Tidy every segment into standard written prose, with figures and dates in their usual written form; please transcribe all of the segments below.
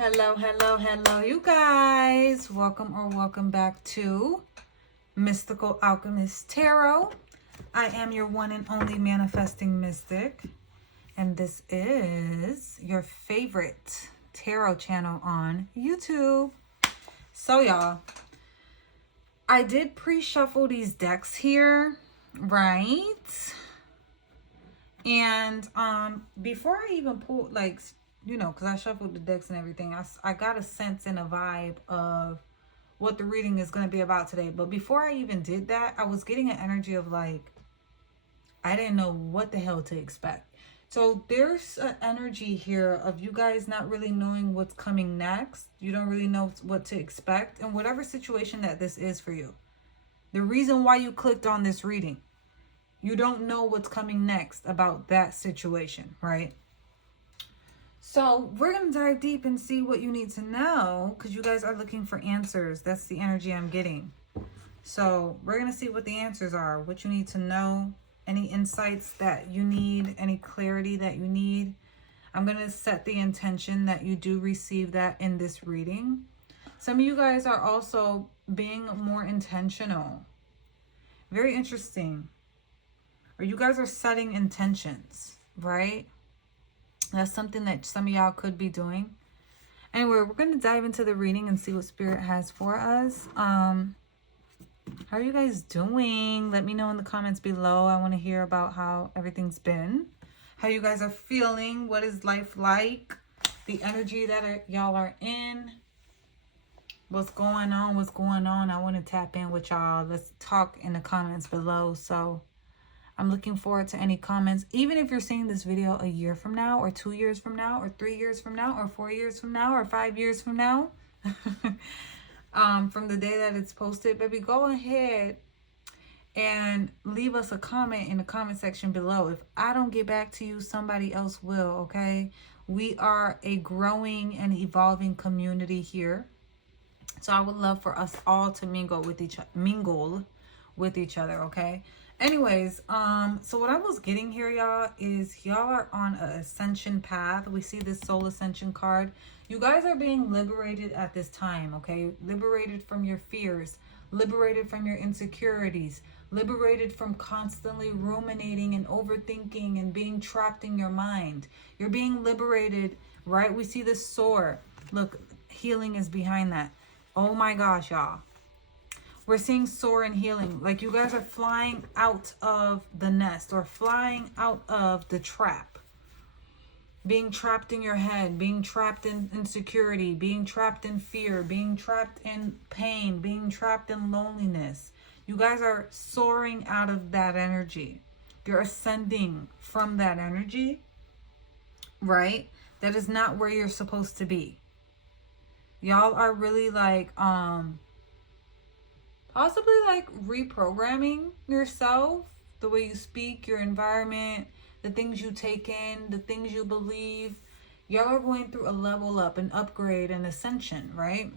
Hello, hello, hello, you guys. Welcome back to Mystical Alchemist Tarot. I am your one and only manifesting mystic, and this is your favorite tarot channel on YouTube. So, y'all, I did pre-shuffle these decks here, right? And before I even pulled, like, because I shuffled the decks and everything, I got a sense and a vibe of what the reading is going to be about today. But before I even did that, I was getting an energy of like, I didn't know what the hell to expect. So there's an energy here of you guys not really knowing what's coming next. You don't really know what to expect in whatever situation that this is for you. The reason why you clicked on this reading, you don't know what's coming next about that situation, right? So we're going to dive deep and see what you need to know, because you guys are looking for answers. That's the energy I'm getting. So we're going to see what the answers are, what you need to know, any insights that you need, any clarity that you need. I'm going to set the intention that you do receive that in this reading. Some of you guys are also being more intentional. Very interesting. Or you guys are setting intentions, right? That's something that some of y'all could be doing. Anyway, we're going to dive into the reading and see what Spirit has for us. How are you guys doing? Let me know in the comments below. I want to hear about how everything's been. How you guys are feeling. What is life like? The energy that y'all are in. What's going on? What's going on? I want to tap in with y'all. Let's talk in the comments below. So I'm looking forward to any comments. Even if you're seeing this video a year from now, or 2 years from now, or 3 years from now, or 4 years from now, or 5 years from now, from the day that it's posted, baby, go ahead and leave us a comment in the comment section below. If I don't get back to you, somebody else will, okay? We are a growing and evolving community here. So I would love for us all to mingle with each other, okay? Anyways, so what I was getting here, y'all, is y'all are on an ascension path. We see this soul ascension card. You guys are being liberated at this time, okay? Liberated from your fears, liberated from your insecurities, liberated from constantly ruminating and overthinking and being trapped in your mind. You're being liberated, right? We see this sword. Look, healing is behind that. Oh my gosh, y'all. We're seeing soar and healing. Like you guys are flying out of the nest or flying out of the trap. Being trapped in your head, being trapped in insecurity, being trapped in fear, being trapped in pain, being trapped in loneliness. You guys are soaring out of that energy. You're ascending from that energy, right? That is not where you're supposed to be. Y'all are really like, possibly like reprogramming yourself, the way you speak, your environment, the things you take in, the things you believe. Y'all are going through a level up, an upgrade, an ascension, right?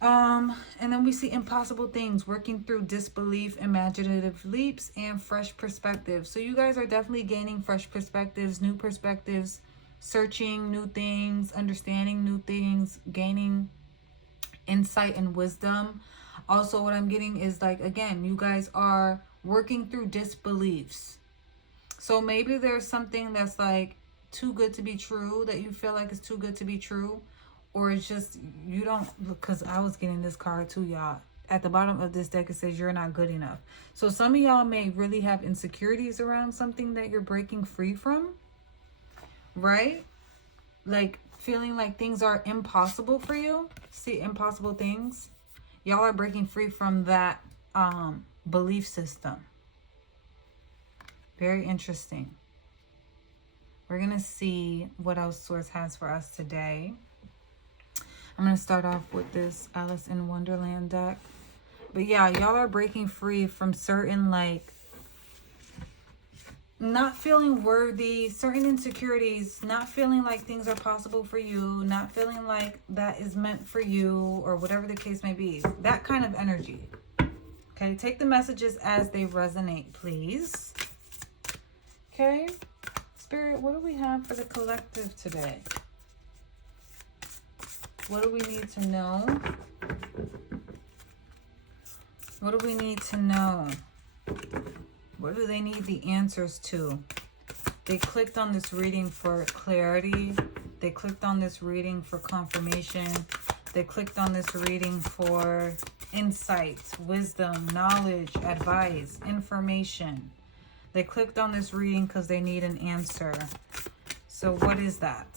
And then we see impossible things, working through disbelief, imaginative leaps, and fresh perspectives. So you guys are definitely gaining fresh perspectives, new perspectives, searching new things, understanding new things, gaining insight and wisdom. Also, what I'm getting is like, again, you guys are working through disbeliefs. So maybe there's something that's like too good to be true, that you feel like it's too good to be true. Or it's just, you don't, because I was getting this card too, y'all. At the bottom of this deck, it says you're not good enough. So some of y'all may really have insecurities around something that you're breaking free from. Right? Like feeling like things are impossible for you. See, impossible things. Y'all are breaking free from that belief system. Very interesting. We're going to see what else Source has for us today. I'm going to start off with this Alice in Wonderland deck. But yeah, y'all are breaking free from certain, like, not feeling worthy, certain insecurities, not feeling like things are possible for you, not feeling like that is meant for you, or whatever the case may be. That kind of energy. Okay, take the messages as they resonate, please. Okay, Spirit, what do we have for the collective today? What do we need to know? What do we need to know? What do they need the answers to? They clicked on this reading for clarity. They clicked on this reading for confirmation. They clicked on this reading for insights, wisdom, knowledge, advice, information. They clicked on this reading because they need an answer. So what is that?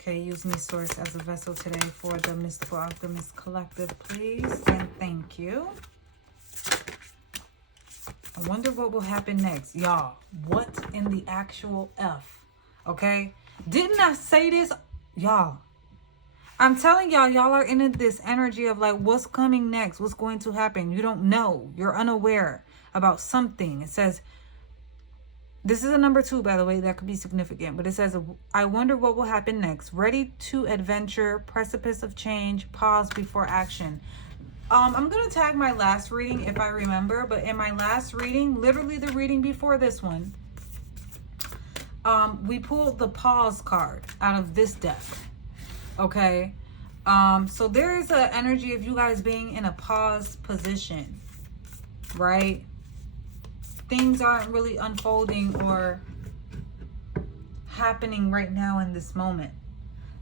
Okay, use me, Source, as a vessel today for the Mystical Alchemist Collective, please. And thank you. I wonder what will happen next. Y'all, what in the actual F? Okay? Didn't I say this? Y'all, I'm telling y'all, y'all are in this energy of like, what's coming next? What's going to happen? You don't know. You're unaware about something. It says, this is a number 2, by the way, that could be significant. But it says, I wonder what will happen next. Ready to adventure, precipice of change, pause before action. I'm going to tag my last reading if I remember. But in my last reading, literally the reading before this one, we pulled the pause card out of this deck. Okay. So there is an energy of you guys being in a pause position, right? Things aren't really unfolding or happening right now in this moment.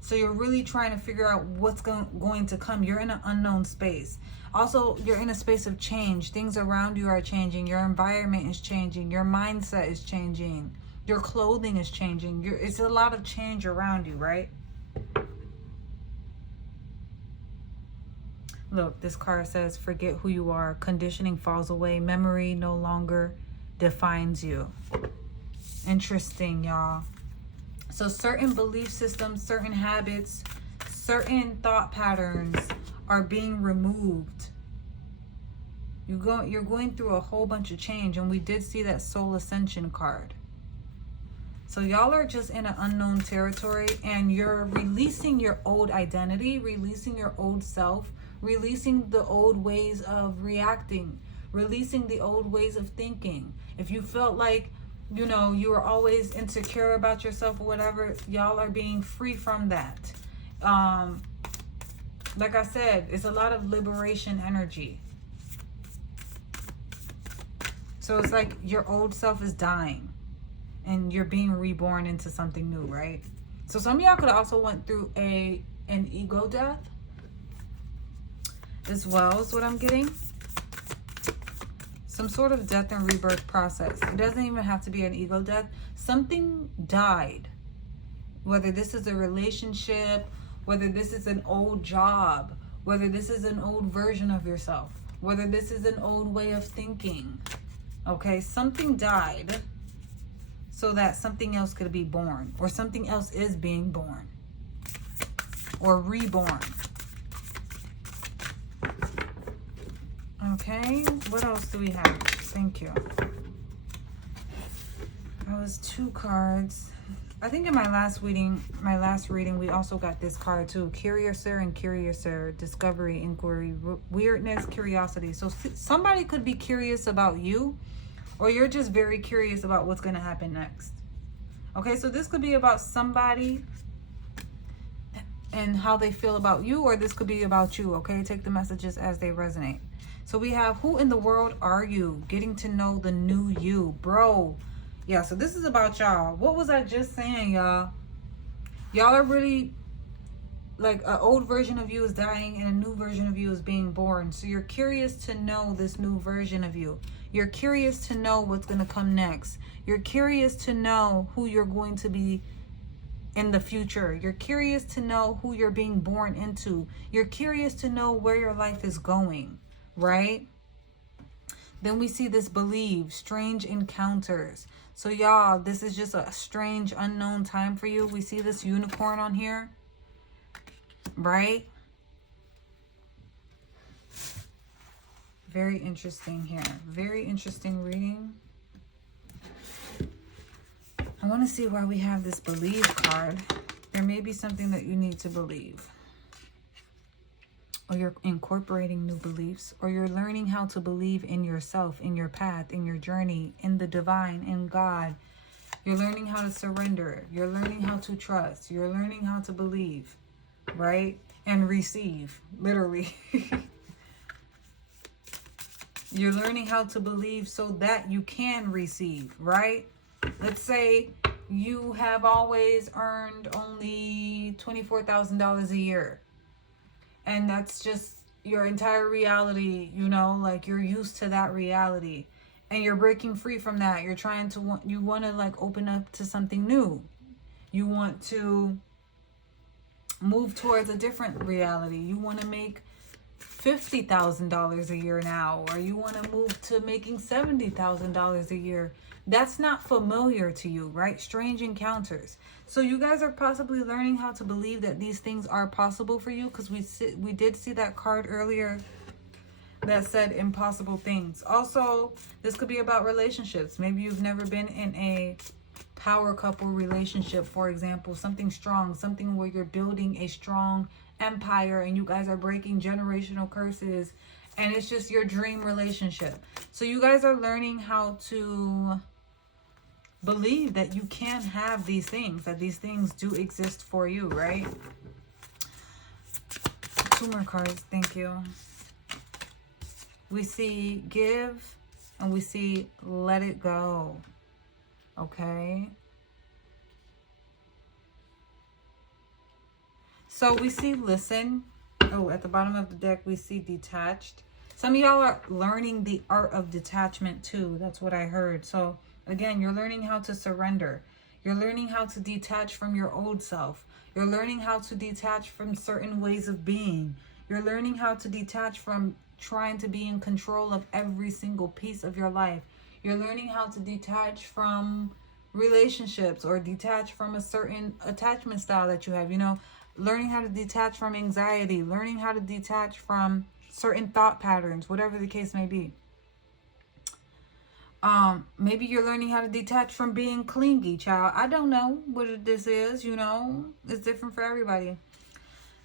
So you're really trying to figure out what's going to come. You're in an unknown space. Also, you're in a space of change. Things around you are changing. Your environment is changing. Your mindset is changing. Your clothing is changing. It's a lot of change around you, right? Look, this card says, forget who you are. Conditioning falls away. Memory no longer defines you. Interesting, y'all. So certain belief systems, certain habits, certain thought patterns are being removed. You're going through a whole bunch of change, and we did see that soul ascension card. So y'all are just in an unknown territory, and you're releasing your old identity, releasing your old self, releasing the old ways of reacting, releasing the old ways of thinking. If you felt like, you know, you were always insecure about yourself or whatever, y'all are being free from that. Like I said, it's a lot of liberation energy. So it's like your old self is dying and you're being reborn into something new, right? So some of y'all could have also went through an ego death as well, is what I'm getting. Some sort of death and rebirth process. It doesn't even have to be an ego death. Something died. Whether this is a relationship, whether this is an old job, whether this is an old version of yourself, whether this is an old way of thinking. Okay, something died so that something else could be born, or something else is being born or reborn. Okay, what else do we have? Thank you. That was 2 cards. I think in my last reading, we also got this card too. Curiouser and Curiouser, discovery, inquiry, weirdness, curiosity. So somebody could be curious about you, or you're just very curious about what's going to happen next. Okay, so this could be about somebody and how they feel about you, or this could be about you. Okay, take the messages as they resonate. So we have, who in the world are you? Getting to know the new you, bro. Yeah, so this is about y'all. What was I just saying, y'all? Y'all are really, like, an old version of you is dying and a new version of you is being born. So you're curious to know this new version of you. You're curious to know what's going to come next. You're curious to know who you're going to be in the future. You're curious to know who you're being born into. You're curious to know where your life is going, right? Then we see this believe, strange encounters. So y'all, this is just a strange, unknown time for you. We see this unicorn on here, right? Very interesting here. Very interesting reading. I want to see why we have this believe card. There may be something that you need to believe. Or you're incorporating new beliefs, or you're learning how to believe in yourself, in your path, in your journey, in the divine, in God. You're learning how to surrender. You're learning how to trust. You're learning how to believe. right? And receive, literally. You're learning how to believe so that you can receive, right? Let's say you have always earned only $24,000 a year. And that's just your entire reality, you know, like you're used to that reality. And you're breaking free from that. You're trying to, you want to like open up to something new. You want to move towards a different reality. You want to make $50,000 a year now, or you want to move to making $70,000 a year. That's not familiar to you, right? Strange encounters. So you guys are possibly learning how to believe that these things are possible for you, because we did see that card earlier that said impossible things. Also, this could be about relationships. Maybe you've never been in a power couple relationship, for example, something strong, something where you're building a strong empire and you guys are breaking generational curses, and it's just your dream relationship. So you guys are learning how to believe that you can have these things, that these things do exist for you, right? 2 more cards, thank you. We see give and we see let it go. Okay. So we see listen. Oh, at the bottom of the deck, we see detached. Some of y'all are learning the art of detachment too. That's what I heard. So again, you're learning how to surrender. You're learning how to detach from your old self. You're learning how to detach from certain ways of being. You're learning how to detach from trying to be in control of every single piece of your life. You're learning how to detach from relationships or detach from a certain attachment style that you have, you know, learning how to detach from anxiety, learning how to detach from certain thought patterns, whatever the case may be. Maybe you're learning how to detach from being clingy, child. I don't know what this is, you know, it's different for everybody.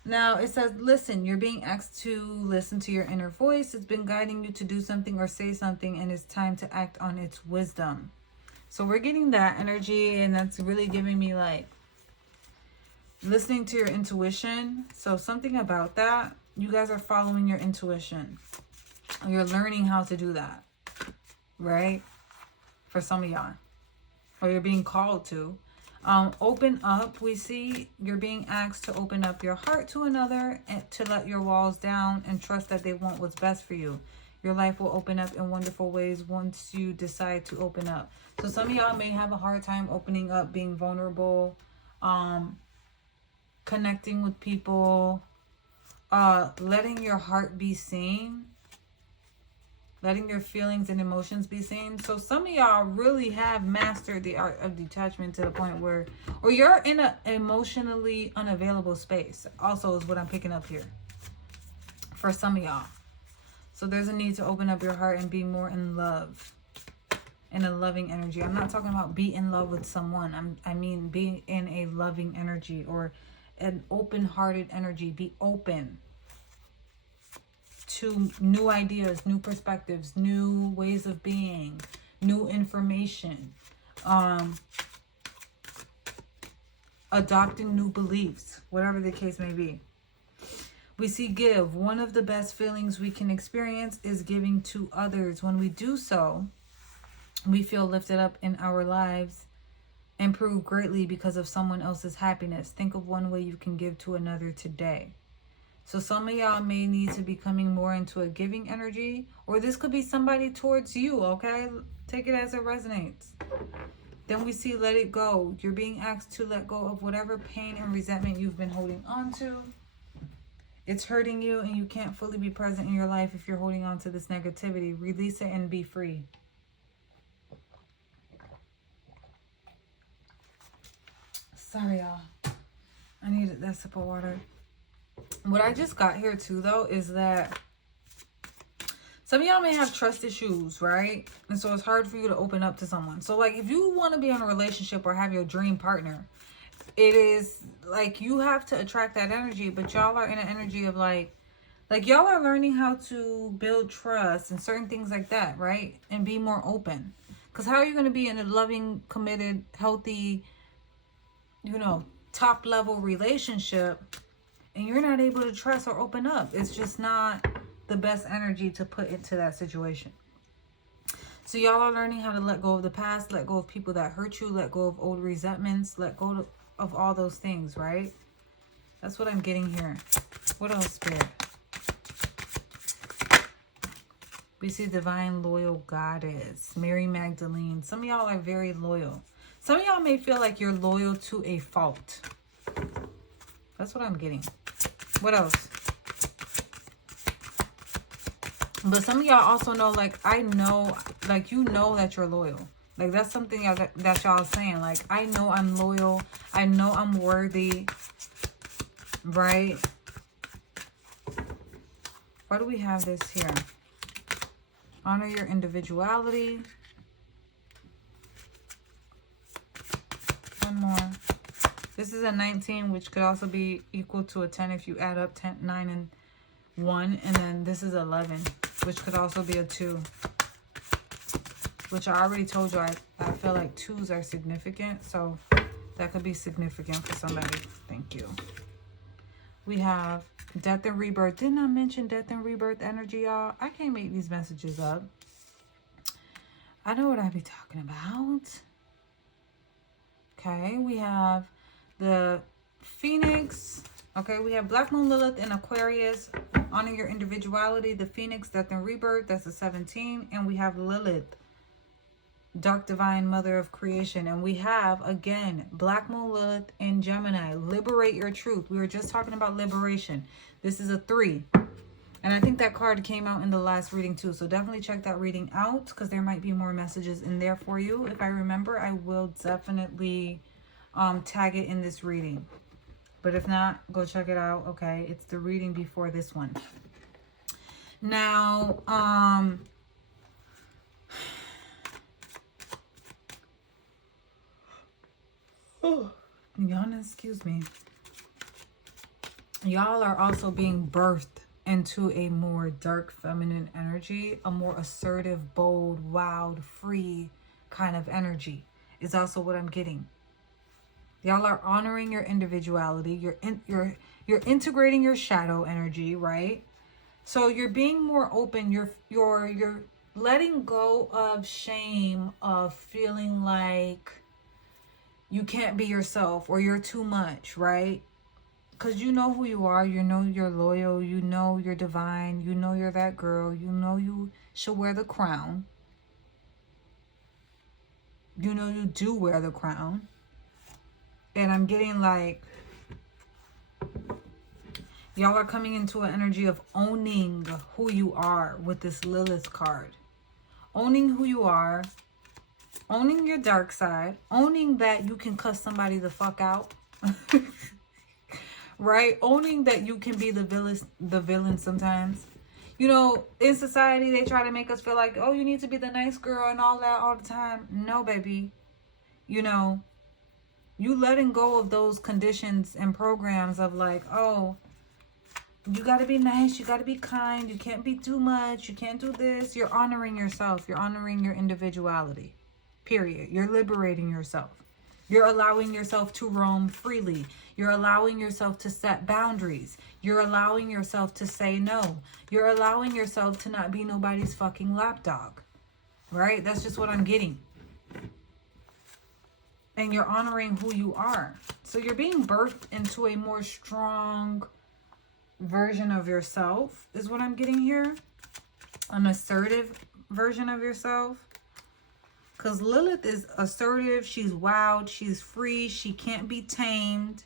Now, it says, listen, you're being asked to listen to your inner voice. It's been guiding you to do something or say something, and it's time to act on its wisdom. So we're getting that energy, and that's really giving me like listening to your intuition. So something about that, you guys are following your intuition. You're learning how to do that, right? For some of y'all, or you're being called to. Open up. We see you're being asked to open up your heart to another and to let your walls down and trust that they want what's best for you. Your life will open up in wonderful ways once you decide to open up. So some of y'all may have a hard time opening up, being vulnerable, connecting with people, letting your heart be seen, letting your feelings and emotions be seen. So some of y'all really have mastered the art of detachment to the point where, or you're in an emotionally unavailable space also is what I'm picking up here for some of y'all. So there's a need to open up your heart and be more in love, in a loving energy. I'm not talking about be in love with someone. I mean be in a loving energy or an open-hearted energy. Be open to new ideas, new perspectives, new ways of being, new information, adopting new beliefs, whatever the case may be. We see give. One of the best feelings we can experience is giving to others. When we do so, we feel lifted up in our lives, improve greatly because of someone else's happiness. Think of one way you can give to another today. So some of y'all may need to be coming more into a giving energy, or this could be somebody towards you, okay? Take it as it resonates. Then we see let it go. You're being asked to let go of whatever pain and resentment you've been holding on to. It's hurting you and you can't fully be present in your life if you're holding on to this negativity. Release it and be free. Sorry, y'all. I needed that sip of water. What I just got here too though is that some of y'all may have trust issues, right? And so it's hard for you to open up to someone. So like if you want to be in a relationship or have your dream partner, it is like you have to attract that energy, but y'all are in an energy of like y'all are learning how to build trust and certain things like that, right? And be more open. Because how are you going to be in a loving, committed, healthy, you know, top level relationship and you're not able to trust or open up. It's just not the best energy to put into that situation. So y'all are learning how to let go of the past, let go of people that hurt you, let go of old resentments, let go of all those things, right? That's what I'm getting here. What else, Spirit? We see divine loyal goddess, Mary Magdalene. Some of y'all are very loyal. Some of y'all may feel like you're loyal to a fault. That's what I'm getting. What else? But some of y'all also know, like, I know, like, you know that you're loyal. Like, that's something that y'all saying. Like, I know I'm loyal. I know I'm worthy. Right? Why do we have this here? Honor your individuality. One more. This is a 19, which could also be equal to a 10 if you add up 10, 9, and 1. And then this is 11, which could also be a 2. Which I already told you, I feel like 2s are significant. So that could be significant for somebody. Thank you. We have death and rebirth. Didn't I mention death and rebirth energy, y'all? I can't make these messages up. I know what I be talking about. Okay, we have the Phoenix. Okay, we have Black Moon Lilith in Aquarius. Honor your individuality. The Phoenix, death and rebirth. That's a 17. And we have Lilith, Dark Divine Mother of Creation. And we have, again, Black Moon Lilith in Gemini. Liberate your truth. We were just talking about liberation. This is a 3. And I think that card came out in the last reading too. So definitely check that reading out, because there might be more messages in there for you. If I remember, I will definitely tag it in this reading. But if not, go check it out. Okay, it's the reading before this one. Now, oh, y'all, excuse me. Y'all are also being birthed into a more dark feminine energy, a more assertive, bold, wild, free kind of energy is also what I'm getting. Y'all are honoring your individuality. You're integrating your shadow energy, right? So you're being more open. You're letting go of shame, of feeling like you can't be yourself or you're too much, right? Because you know who you are. You know you're loyal. You know you're divine. You know you're that girl. You know you should wear the crown. You know you do wear the crown. And I'm getting like, y'all are coming into an energy of owning who you are with this Lilith card. Owning who you are. Owning your dark side. Owning that you can cuss somebody the fuck out. Right? Owning that you can be the villain sometimes. You know, in society, they try to make us feel like, oh, you need to be the nice girl and all that all the time. No, baby. You know, you letting go of those conditions and programs of like, oh, you got to be nice. You got to be kind. You can't be too much. You can't do this. You're honoring yourself. You're honoring your individuality. Period. You're liberating yourself. You're allowing yourself to roam freely. You're allowing yourself to set boundaries. You're allowing yourself to say no. You're allowing yourself to not be nobody's fucking lapdog. Right? That's just what I'm getting. And you're honoring who you are. So you're being birthed into a more strong version of yourself, is what I'm getting here. An assertive version of yourself. Because Lilith is assertive. She's wild. She's free. She can't be tamed.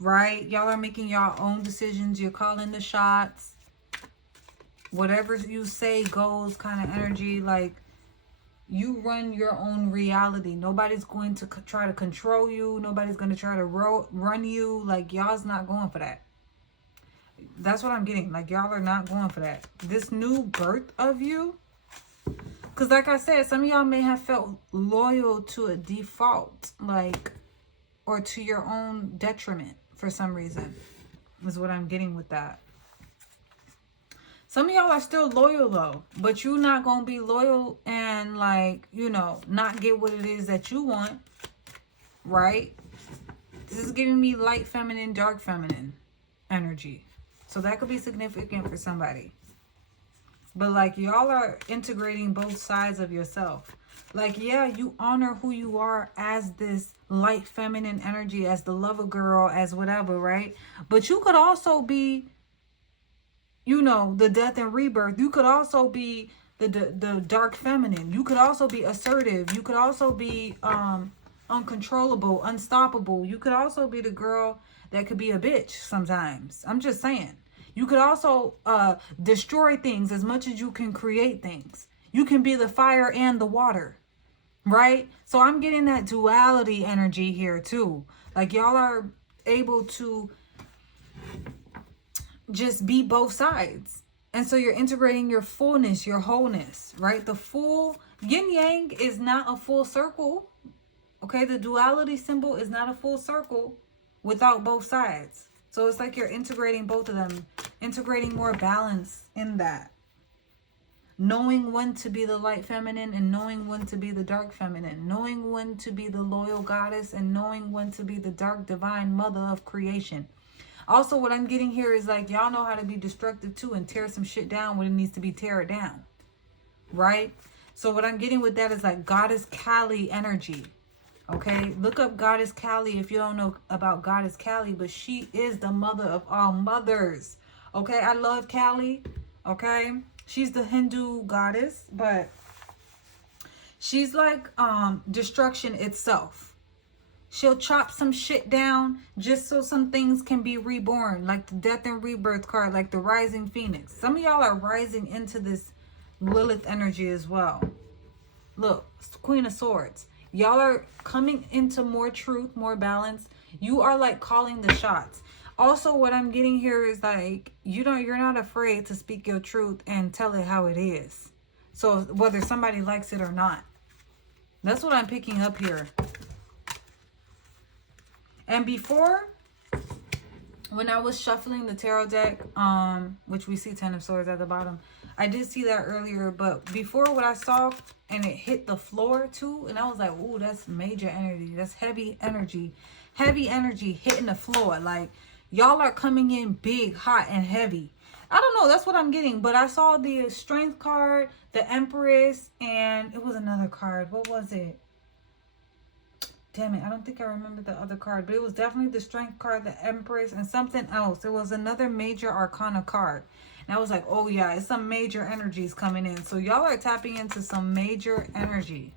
Right? Y'all are making y'all own decisions. You're calling the shots. Whatever you say goes kind of energy. Like, you run your own reality. Nobody's going to try to control you. Nobody's going to try to run you. Like, y'all's not going for that. That's what I'm getting. Like, y'all are not going for that. This new birth of you. Because like I said, some of y'all may have felt loyal to a default. Like, or to your own detriment for some reason. Is what I'm getting with that. Some of y'all are still loyal though. But you're not going to be loyal and like, you know, not get what it is that you want. Right? This is giving me light feminine, dark feminine. energy. So that could be significant for somebody. But like y'all are integrating both sides of yourself. Like, yeah, you honor who you are as this light feminine energy, as the lover girl, as whatever, right? But you could also be, you know, the death and rebirth. You could also be the dark feminine. You could also be assertive. You could also be uncontrollable, unstoppable. You could also be the girl that could be a bitch sometimes. I'm just saying. You could also destroy things as much as you can create things. You can be the fire and the water, right? So I'm getting that duality energy here too. Like y'all are able to just be both sides. And so you're integrating your fullness, your wholeness, right? The full yin yang is not a full circle. Okay, the duality symbol is not a full circle without both sides. So it's like you're integrating both of them, integrating more balance in that. Knowing when to be the light feminine and knowing when to be the dark feminine. Knowing when to be the loyal goddess and knowing when to be the dark divine mother of creation. Also, what I'm getting here is like, y'all know how to be destructive too and tear some shit down when it needs to be tear it down. Right? So what I'm getting with that is like Goddess Kali energy. Okay? Look up Goddess Kali if you don't know about Goddess Kali, but she is the mother of all mothers. Okay? I love Kali. Okay? She's the Hindu goddess, but she's like destruction itself. She'll chop some shit down just so some things can be reborn, like the death and rebirth card, like the rising phoenix. Some of y'all are rising into this Lilith energy as well. Look, Queen of Swords. Y'all are coming into more truth, more balance. You are like calling the shots. Also, what I'm getting here is like, you're not afraid to speak your truth and tell it how it is. So whether somebody likes it or not. That's what I'm picking up here. And before, when I was shuffling the tarot deck, which we see 10 of Swords at the bottom, I did see that earlier. But before, what I saw, and it hit the floor too, and I was like, ooh, that's major energy. That's heavy energy. Heavy energy hitting the floor. Like, y'all are coming in big, hot, and heavy. I don't know. That's what I'm getting. But I saw the Strength card, the Empress, and it was another card. What was it? Damn it, I don't think I remember the other card, but it was definitely the Strength card, the Empress, and something else. It was another major arcana card. And I was like, oh yeah, it's some major energies coming in. So y'all are tapping into some major energy.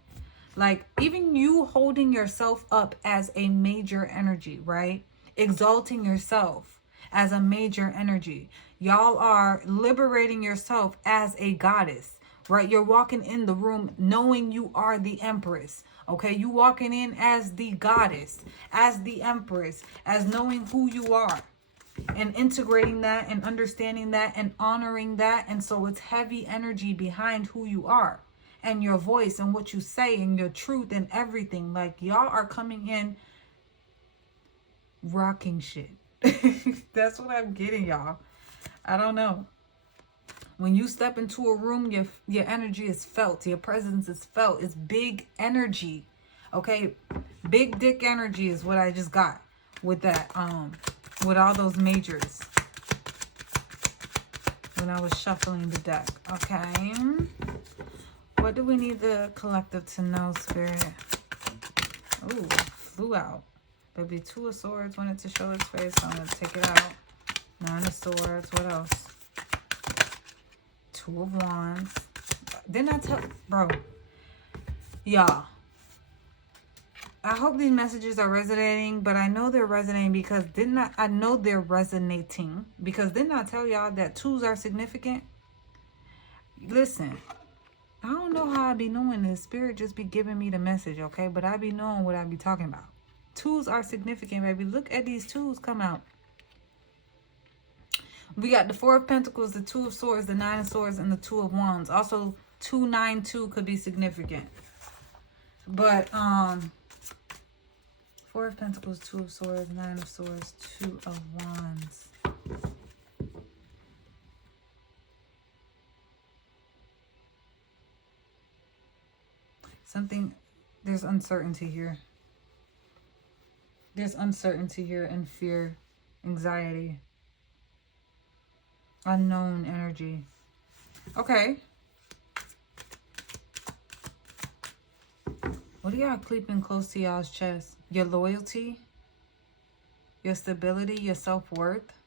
Like, even you holding yourself up as a major energy, right? Exalting yourself as a major energy. Y'all are liberating yourself as a goddess, right? You're walking in the room knowing you are the Empress. Okay, you walking in as the goddess, as the Empress, as knowing who you are and integrating that and understanding that and honoring that. And so it's heavy energy behind who you are and your voice and what you say and your truth and everything. Like, y'all are coming in rocking shit. That's what I'm getting, y'all. I don't know. When you step into a room, your energy is felt. Your presence is felt. It's big energy. Okay? Big dick energy is what I just got with that. With all those majors. When I was shuffling the deck. Okay? What do we need the collective to know, Spirit? Ooh, flew out. Baby, 2 of Swords wanted to show its face. So I'm going to take it out. 9 of Swords. What else? 2 of Wands. Didn't I tell... Bro. Y'all. I hope these messages are resonating, but I know they're resonating because I know they're resonating because didn't I tell y'all that 2s are significant? Listen. I don't know how I be knowing this. Spirit just be giving me the message, okay? But I be knowing what I be talking about. 2s are significant, baby. Look at these 2s come out. We got the 4 of Pentacles, the 2 of Swords, the 9 of Swords, and the 2 of Wands. Also, 292 could be significant. But, 4 of Pentacles, 2 of Swords, 9 of Swords, 2 of Wands. There's uncertainty here. There's uncertainty here and fear, anxiety. Unknown energy. Okay. What do y'all keeping close to y'all's chest? Your loyalty, your stability, your self-worth.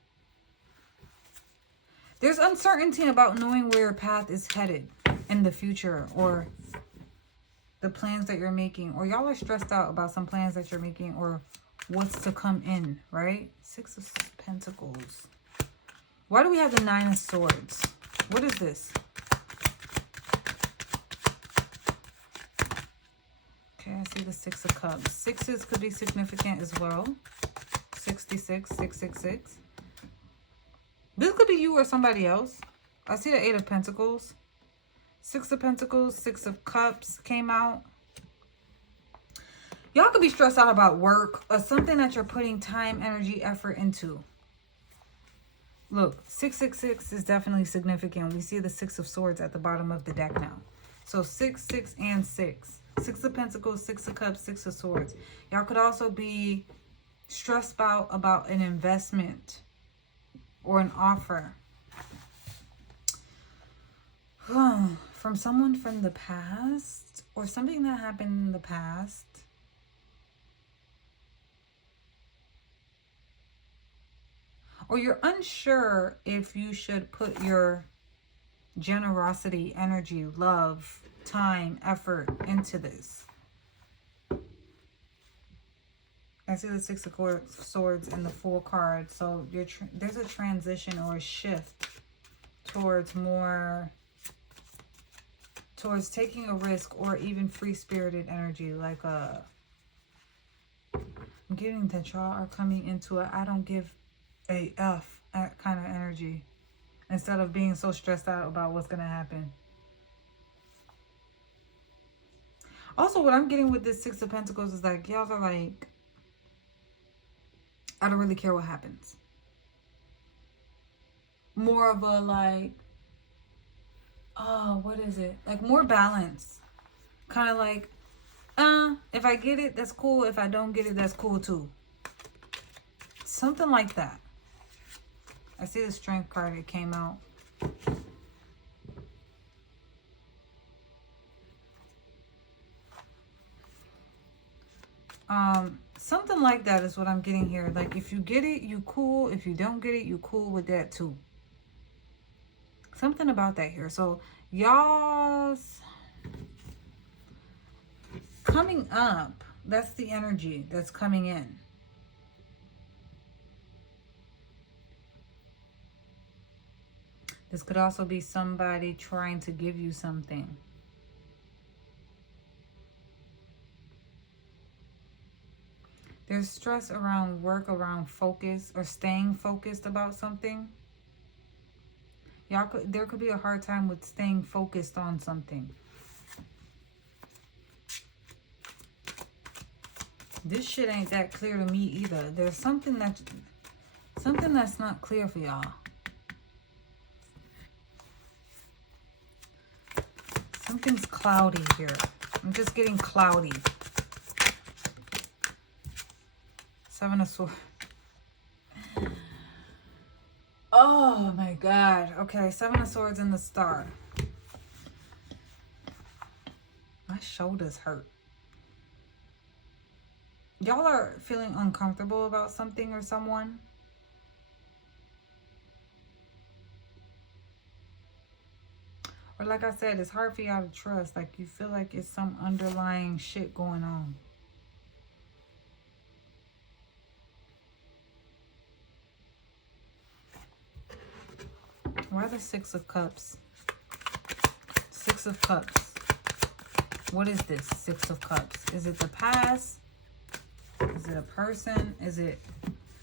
There's uncertainty about knowing where your path is headed in the future, or the plans that you're making, or y'all are stressed out about some plans that you're making, or what's to come in, right? Six of Pentacles. Why do we have the Nine of Swords? What is this? Okay, I see the Six of Cups. Sixes could be significant as well. 66, 666. This could be you or somebody else. I see the Eight of Pentacles. Six of Pentacles, Six of Cups came out. Y'all could be stressed out about work or something that you're putting time, energy, effort into. Look, 666 is definitely significant. We see the Six of Swords at the bottom of the deck now. So 6, 6, and 6. Six of Pentacles, Six of Cups, Six of Swords. Y'all could also be stressed out about an investment or an offer. From someone from the past, or something that happened in the past. Or you're unsure if you should put your generosity, energy, love, time, effort into this. I see the Six of Swords and the Fool card. So there's a transition or a shift towards more, towards taking a risk, or even free-spirited energy. Like I'm getting that y'all are coming into a I don't give a F kind of energy, instead of being so stressed out about what's going to happen. Also, what I'm getting with this Six of Pentacles is like, y'all are like, I don't really care what happens. More of a like, oh, what is it? Like more balance. Kind of like, if I get it, that's cool. If I don't get it, that's cool too. Something like that. I see the Strength card. It came out. Something like that is what I'm getting here. Like, if you get it, you cool. If you don't get it, you cool with that too. Something about that here. So, y'all's coming up. That's the energy that's coming in. This could also be somebody trying to give you something. There's stress around work, around focus, or staying focused about something. There could be a hard time with staying focused on something. This shit ain't that clear to me either. There's something that's not clear for y'all. Something's cloudy here. I'm just getting cloudy. Seven of Swords. Oh my God. Okay, Seven of Swords and the Star. My shoulders hurt. Y'all are feeling uncomfortable about something or someone. Or like I said, it's hard for y'all to trust. Like, you feel like it's some underlying shit going on. Why the Six of Cups? Six of Cups. What is this Six of Cups? Is it the past? Is it a person? Is it...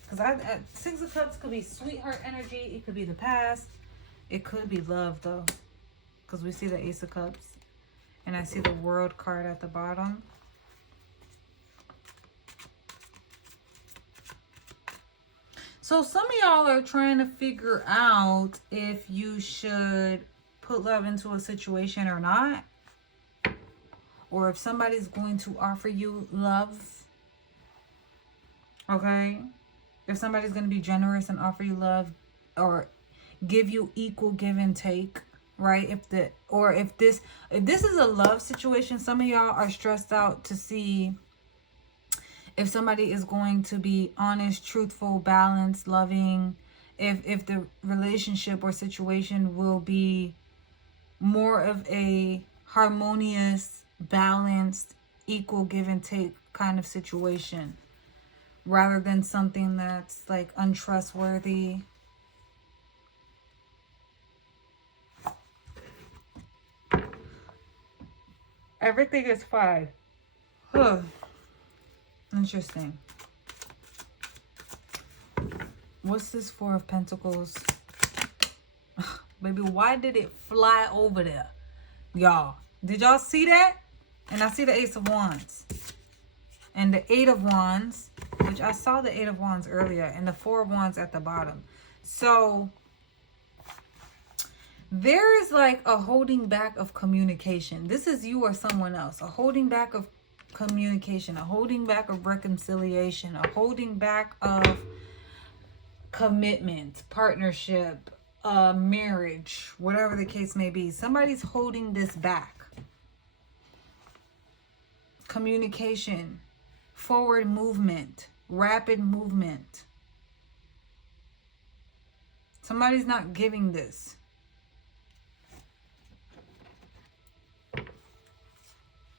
Because Six of Cups could be sweetheart energy. It could be the past. It could be love, though. Because we see the Ace of Cups. And I see the World card at the bottom. So some of y'all are trying to figure out if you should put love into a situation or not. Or if somebody's going to offer you love. Okay? If somebody's going to be generous and offer you love. Or give you equal give and take, right? If this is a love situation, some of y'all are stressed out to see if somebody is going to be honest, truthful, balanced, loving, if the relationship or situation will be more of a harmonious, balanced, equal give and take kind of situation, rather than something that's like untrustworthy. Everything is fine. Huh. Interesting. What's this Four of Pentacles? Baby, why did it fly over there? Y'all, did y'all see that? And I see the Ace of Wands. And the Eight of Wands, which I saw the Eight of Wands earlier, and the Four of Wands at the bottom. So there is like a holding back of communication. This is you or someone else. A holding back of communication, a holding back of reconciliation, a holding back of commitment, partnership, marriage, whatever the case may be. Somebody's holding this back. Communication, forward movement, rapid movement. Somebody's not giving this.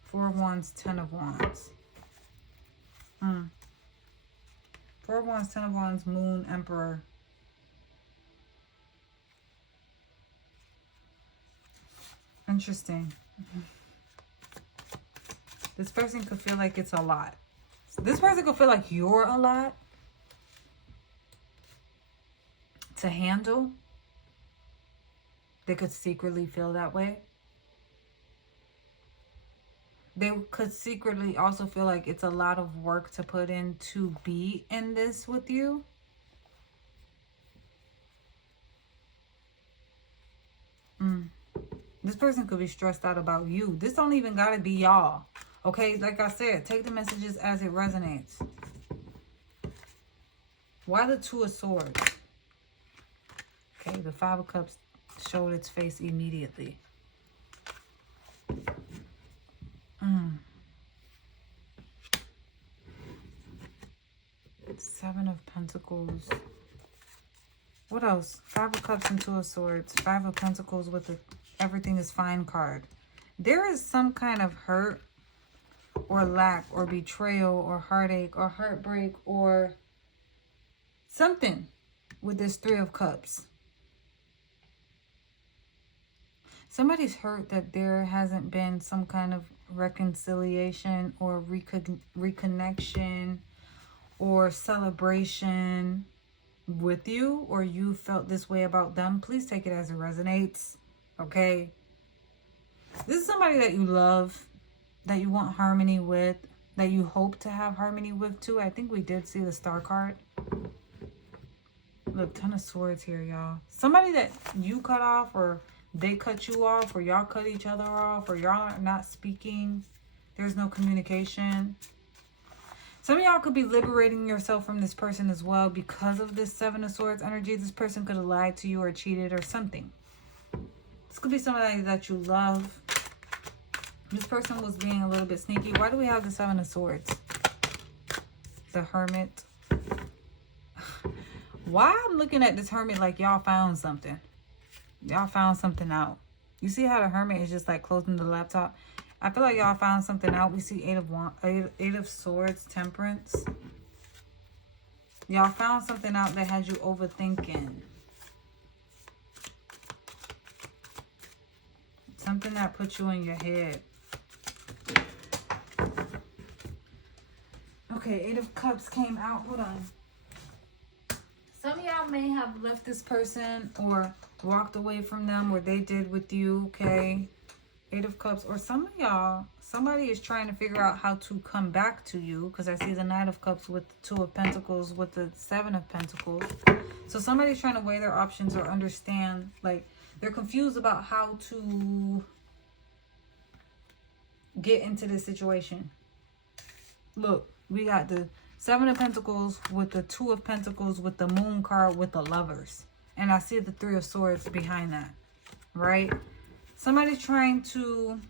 Four of Wands, Ten of Wands. Four of Wands, Ten of Wands, Moon, Emperor. Interesting. This person could feel like it's a lot. This person could feel like you're a lot to handle. They could secretly feel that way. They could secretly also feel like it's a lot of work to put in to be in this with you. This person could be stressed out about you. This don't even gotta be y'all. Okay, like I said, take the messages as it resonates. Why the Two of Swords? Okay, the Five of Cups showed its face immediately. Seven of Pentacles. What else? Five of Cups and Two of Swords. Five of Pentacles with the everything is fine card. There is some kind of hurt or lack or betrayal or heartache or heartbreak or something with this Three of Cups. Somebody's hurt that there hasn't been some kind of reconciliation or reconnection or celebration with you, or you felt this way about them. Please take it as it resonates. Okay, this is somebody that you love, that you want harmony with, that you hope to have harmony with too. I think we did see the Star card. Look, Ten of Swords here, y'all. Somebody that you cut off, or they cut you off, or y'all cut each other off, or y'all are not speaking. There's no communication. Some of y'all could be liberating yourself from this person as well because of this Seven of Swords energy. This person could have lied to you or cheated or something. This could be somebody that you love. This person was being a little bit sneaky. Why do we have the Seven of Swords? The Hermit. Why I'm looking at this Hermit like y'all found something. Y'all found something out. You see how the Hermit is just like closing the laptop? I feel like y'all found something out. We see Eight of Swords, Temperance. Y'all found something out that had you overthinking. Something that put you in your head. Okay, Eight of Cups came out. Hold on. Some of y'all may have left this person or walked away from them, or they did with you, okay? Eight of Cups. Or some of y'all, somebody is trying to figure out how to come back to you, because I see the Knight of Cups with the Two of Pentacles with the Seven of Pentacles. So somebody's trying to weigh their options or understand, like, they're confused about how to get into this situation. Look, we got the Seven of Pentacles with the Two of Pentacles with the Moon card with the Lovers. And I see the Three of Swords behind that, right? Somebody's trying to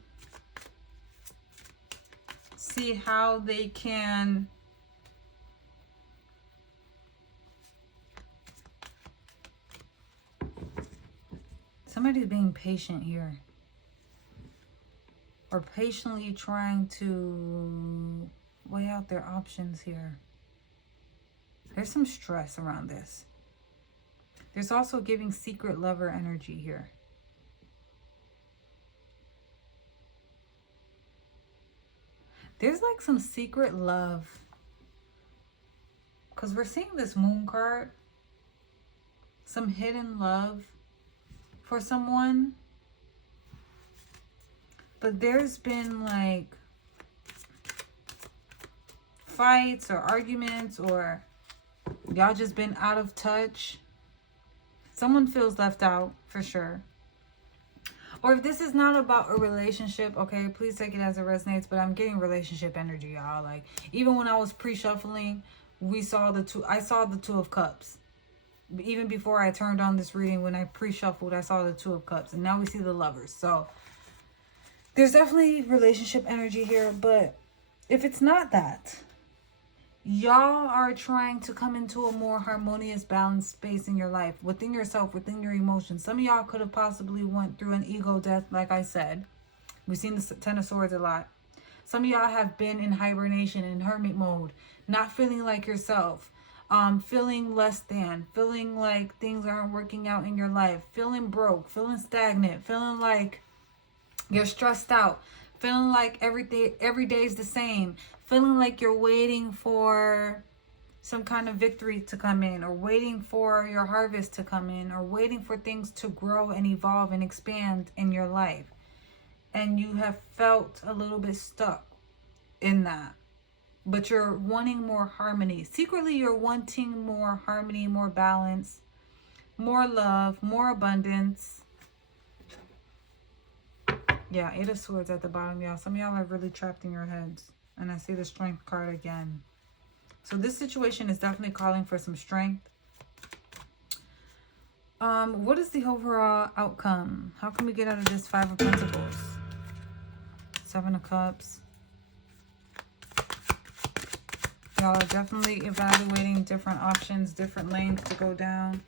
see how they can somebody's being patient here, or patiently trying to weigh out their options here. There's some stress around this. There's also giving secret lover energy here. There's like some secret love, because we're seeing this Moon card. Some hidden love for someone. But there's been like fights or arguments, or y'all just been out of touch. Someone feels left out for sure. Or if this is not about a relationship, okay, please take it as it resonates. But I'm getting relationship energy, y'all. Like, even when I was pre-shuffling, I saw the Two of Cups. Even before I turned on this reading, when I pre-shuffled, I saw the Two of Cups. And now we see the Lovers. So there's definitely relationship energy here. But if it's not that, y'all are trying to come into a more harmonious, balanced space in your life, within yourself, within your emotions. Some of y'all could have possibly went through an ego death, like I said. We've seen the Ten of Swords a lot. Some of y'all have been in hibernation, in hermit mode, not feeling like yourself, feeling less than, feeling like things aren't working out in your life, feeling broke, feeling stagnant, feeling like you're stressed out, feeling like every day is the same, feeling like you're waiting for some kind of victory to come in, or waiting for your harvest to come in, or waiting for things to grow and evolve and expand in your life. And you have felt a little bit stuck in that. But you're wanting more harmony. Secretly, you're wanting more harmony, more balance, more love, more abundance. Yeah, Eight of Swords at the bottom, y'all. Some of y'all are really trapped in your heads. And I see the Strength card again. So this situation is definitely calling for some strength. What is the overall outcome? How can we get out of this Five of Pentacles? Seven of Cups. Y'all are definitely evaluating different options, different lanes to go down.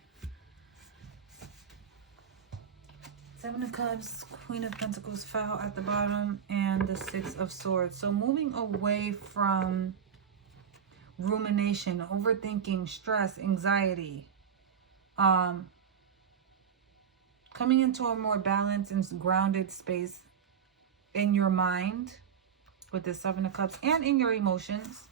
Seven of Cups, Queen of Pentacles fell at the bottom, and the Six of Swords. So moving away from rumination, overthinking, stress, anxiety. Coming into a more balanced and grounded space in your mind with the Seven of Cups, and in your emotions.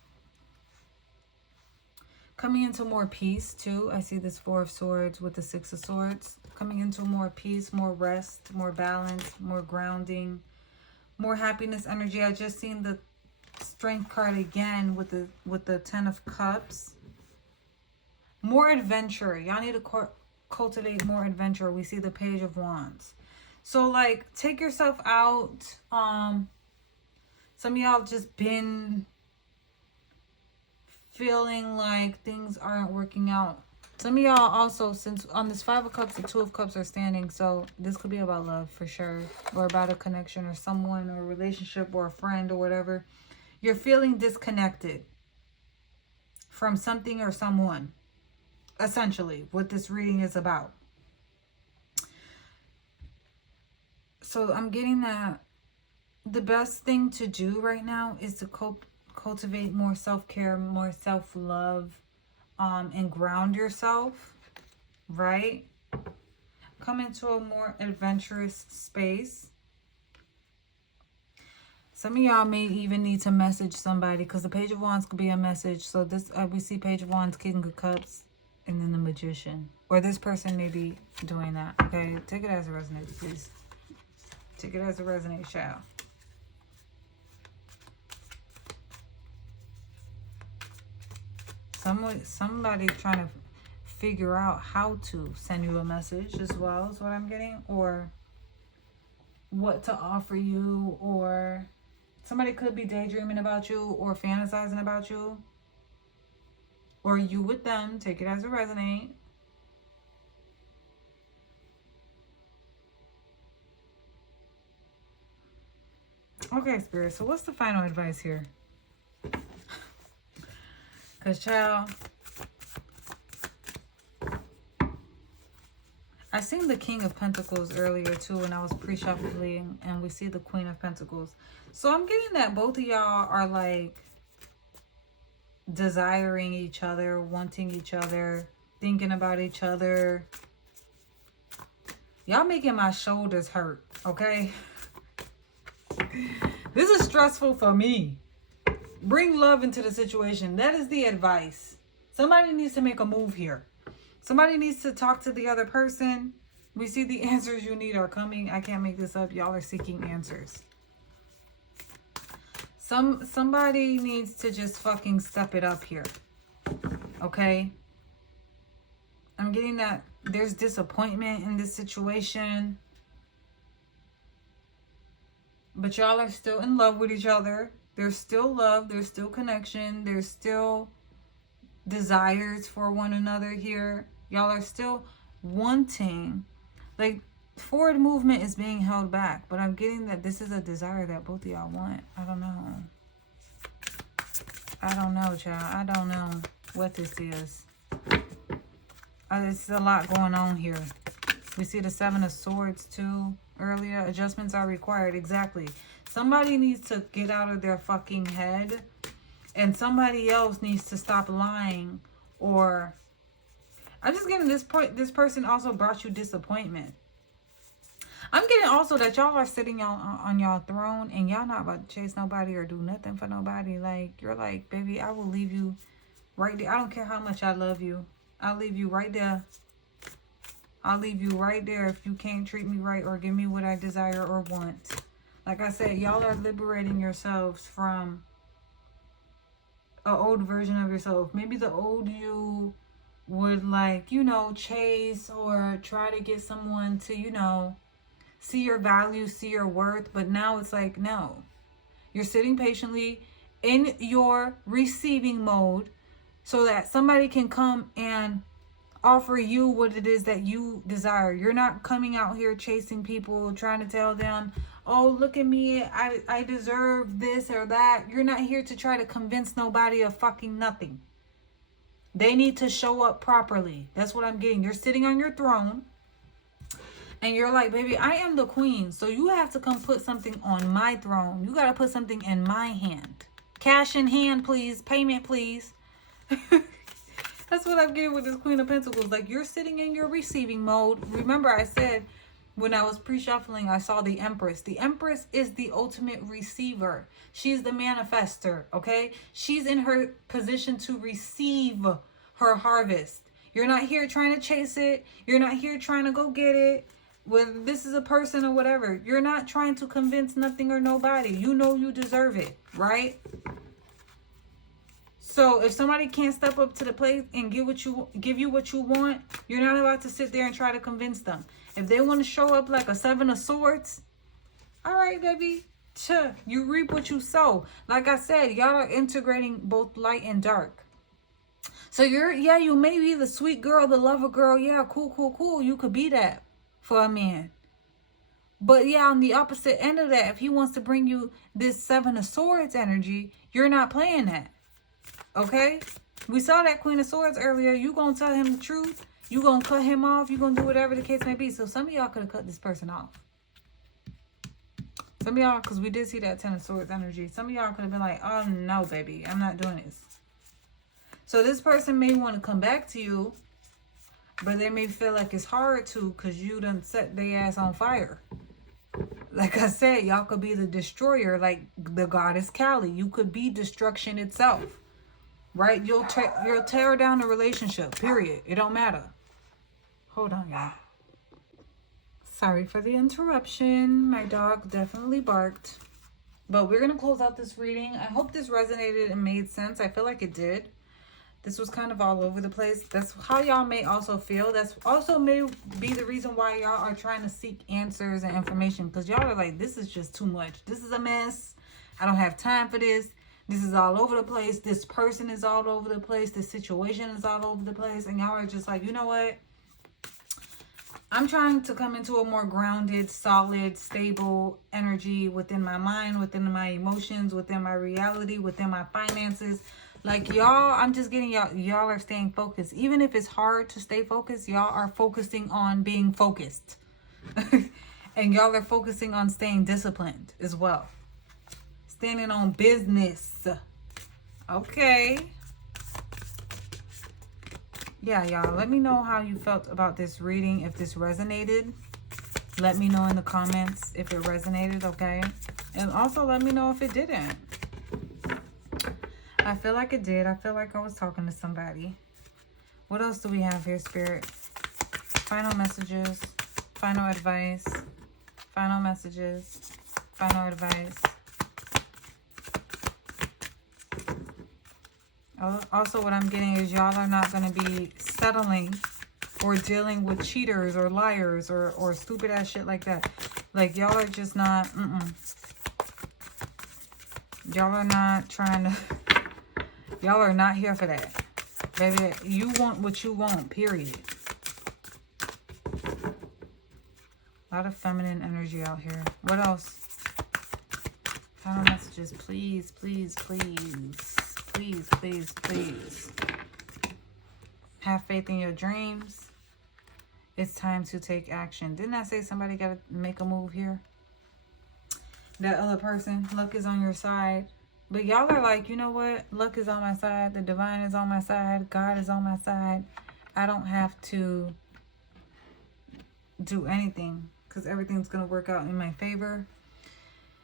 Coming into more peace too. I see this Four of Swords with the Six of Swords. Coming into more peace, more rest, more balance, more grounding, more happiness energy. I just seen the Strength card again with the Ten of Cups. More adventure. Y'all need to cultivate more adventure. We see the Page of Wands. So like, take yourself out. Some of y'all just been feeling like things aren't working out. Some of y'all also, since on this Five of Cups, the Two of Cups are standing. So this could be about love for sure, or about a connection, or someone, or a relationship, or a friend, or whatever. You're feeling disconnected from something or someone. Essentially, what this reading is about. So I'm getting that the best thing to do right now is to cultivate more self-care, more self-love, and ground yourself, right? Come into a more adventurous space. Some of y'all may even need to message somebody, because the Page of Wands could be a message. So this, we see Page of Wands, King of Cups, and then the Magician. Or this person may be doing that, okay? Take it as it resonates, please. Take it as it resonates, child. Somebody trying to figure out how to send you a message as well, is what I'm getting. Or what to offer you. Or somebody could be daydreaming about you, or fantasizing about you. Or you with them. Take it as it resonates. Okay, Spirit. So what's the final advice here? Because, child, I seen the King of Pentacles earlier, too, when I was pre-shuffling. And we see the Queen of Pentacles. So I'm getting that both of y'all are, like, desiring each other, wanting each other, thinking about each other. Y'all making my shoulders hurt, okay? This is stressful for me. Bring love into the situation. That is the advice. Somebody needs to make a move here. Somebody needs to talk to the other person. We see the answers you need are coming. I can't make this up. Y'all are seeking answers. Somebody needs to just fucking step it up here. Okay? I'm getting that there's disappointment in this situation. But y'all are still in love with each other. There's still love. There's still connection. There's still desires for one another here. Y'all are still wanting. Like, forward movement is being held back. But I'm getting that this is a desire that both of y'all want. I don't know. I don't know, child. I don't know what this is. It's a lot going on here. We see the Seven of Swords too earlier. Adjustments are required. Exactly. Somebody needs to get out of their fucking head. And somebody else needs to stop lying. Or I'm just getting this point. This person also brought you disappointment. I'm getting also that y'all are sitting on y'all throne. And y'all not about to chase nobody or do nothing for nobody. Like, you're like, baby, I will leave you right there. I don't care how much I love you. I'll leave you right there. I'll leave you right there if you can't treat me right or give me what I desire or want. Like I said, y'all are liberating yourselves from an old version of yourself. Maybe the old you would, like, you know, chase or try to get someone to, you know, see your value, see your worth. But now it's like, no. You're sitting patiently in your receiving mode so that somebody can come and offer you what it is that you desire. You're not coming out here chasing people, trying to tell them, oh, look at me, I deserve this or that. You're not here to try to convince nobody of fucking nothing. They need to show up properly. That's what I'm getting. You're sitting on your throne and you're like, baby, I am the queen, so you have to come put something on my throne. You got to put something in my hand. Cash in hand, please. Payment, please. That's what I'm getting with this Queen of Pentacles. Like, you're sitting in your receiving mode. Remember, I said when I was pre-shuffling, I saw the Empress. The Empress is the ultimate receiver. She's the manifester, okay? She's in her position to receive her harvest. You're not here trying to chase it. You're not here trying to go get it. Whether this is a person or whatever. You're not trying to convince nothing or nobody. You know you deserve it, right? So if somebody can't step up to the plate and give you what you want, you're not about to sit there and try to convince them. If they want to show up like a Seven of Swords, all right, baby. You reap what you sow. Like I said, y'all are integrating both light and dark. So you may be the sweet girl, the lover girl. Yeah, cool. You could be that for a man. But yeah, on the opposite end of that, if he wants to bring you this Seven of Swords energy, you're not playing that. Okay? We saw that Queen of Swords earlier. You gonna tell him the truth. You gonna cut him off. You gonna do whatever the case may be. So some of y'all could have cut this person off. Some of y'all, because we did see that Ten of Swords energy. Some of y'all could have been like, oh no, baby. I'm not doing this. So this person may want to come back to you. But they may feel like it's hard to because you done set their ass on fire. Like I said, y'all could be the destroyer like the goddess Kali. You could be destruction itself. Right? You'll tear down the relationship. Period. It don't matter. Hold on, y'all. Sorry for the interruption. My dog definitely barked. But we're going to close out this reading. I hope this resonated and made sense. I feel like it did. This was kind of all over the place. That's how y'all may also feel. That's also may be the reason why y'all are trying to seek answers and information. Because y'all are like, this is just too much. This is a mess. I don't have time for this. This is all over the place. This person is all over the place. This situation is all over the place. And y'all are just like, you know what? I'm trying to come into a more grounded, solid, stable energy within my mind, within my emotions, within my reality, within my finances. Like, y'all, I'm just getting y'all are staying focused. Even if it's hard to stay focused, y'all are focusing on being focused. And y'all are focusing on staying disciplined as well. Standing on business. Okay. Yeah, y'all, let me know how you felt about this reading. If this resonated, let me know in the comments if it resonated, okay? And also let me know if it didn't. I feel like it did. I feel like I was talking to somebody. What else do we have here, Spirit? Final messages, final advice, final messages, final advice. Also, what I'm getting is y'all are not going to be settling or dealing with cheaters or liars or stupid ass shit like that. Like, y'all are just not, y'all are not trying to, y'all are not here for that. Baby, you want what you want, period. A lot of feminine energy out here. What else? Final messages, please, please, please. Please, please, please. Have faith in your dreams. It's time to take action. Didn't I say somebody got to make a move here? That other person, luck is on your side. But y'all are like, you know what? Luck is on my side. The divine is on my side. God is on my side. I don't have to do anything because everything's going to work out in my favor.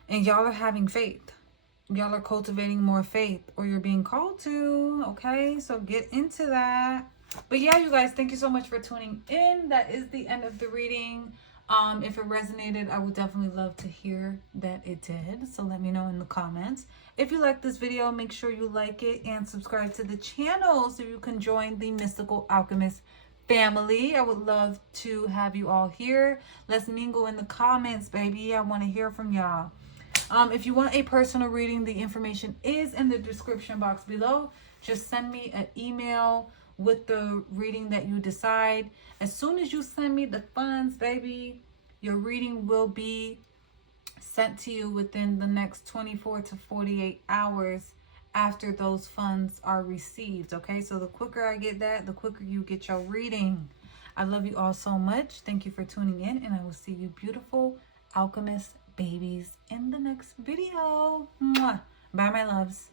And y'all are having faith. Y'all are cultivating more faith, or you're being called to, okay? So get into that. But yeah, you guys, thank you so much for tuning in. That is the end of the reading. If it resonated, I would definitely love to hear that it did. So let me know in the comments. If you like this video, make sure you like it and subscribe to the channel so you can join the Mystical Alchemist family. I would love to have you all here. Let's mingle in the comments, baby. I want to hear from y'all. If you want a personal reading, the information is in the description box below. Just send me an email with the reading that you decide. As soon as you send me the funds, baby, your reading will be sent to you within the next 24 to 48 hours after those funds are received, okay? So the quicker I get that, the quicker you get your reading. I love you all so much. Thank you for tuning in, and I will see you beautiful alchemist babies in the next video. Mwah. Bye, my loves.